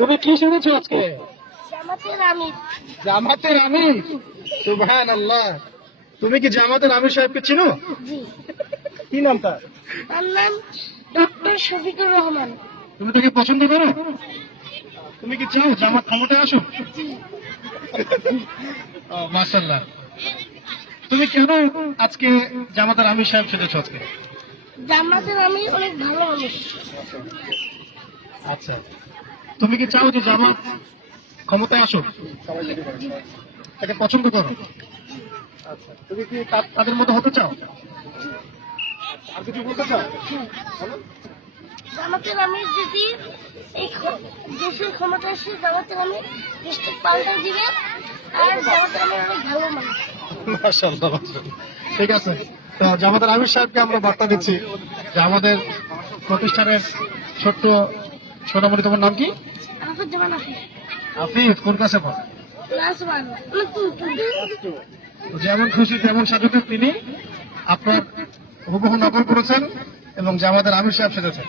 তুমি কি শুনেছো আজকে? জামাতের আমির। জামাতের আমির, সুবহানাল্লাহ। তুমি কি জামাতের আমির সাহেবকে চিনো? জি। কি নাম তার? তার নাম ডক্টর শফিকুর রহমান। তুমি তাকে পছন্দ করো? তুমি কি চাও জামাত ক্ষমতায় আসুক? জি। মাশাআল্লাহ। তুমি কেন আজকে জামাতের আমির সাহেব সেজেছো আজকে? জামাতের আমির অনেক ভালো মানুষ। আচ্ছা, তুমি কি চাও যে জামাত ক্ষমতায় আসুক? তাকে পছন্দ করো? আচ্ছা, তুমি কি তাদের মতো হতে চাও? আর কিছু বলতে চাও? বলো। জামাতের আমির যদি এই দেশের ক্ষমতা এসে জামাতের আমির দেশটা পাল্টে দিবে, আর জামাতের আমির অনেক ভালো মানুষ। মাশাআল্লাহ, মাশাআল্লাহ। ঠিক আছে, তো জামাতের আমির সাহেবকে আমরা বার্তা দিচ্ছি যে আমাদের প্রতিষ্ঠানের ছোট্ট সোনামণি, তোমার নাম কি? আফুজ্জামান আফিফ। আফিফ, কোন ক্লাসে পড়ো? ক্লাস 1। যেমন খুশি তেমন সাজুতে তিনি আপনার হুবহু নকল করেছেন এবং জামাতের আমির সাহেব সেজেছেন।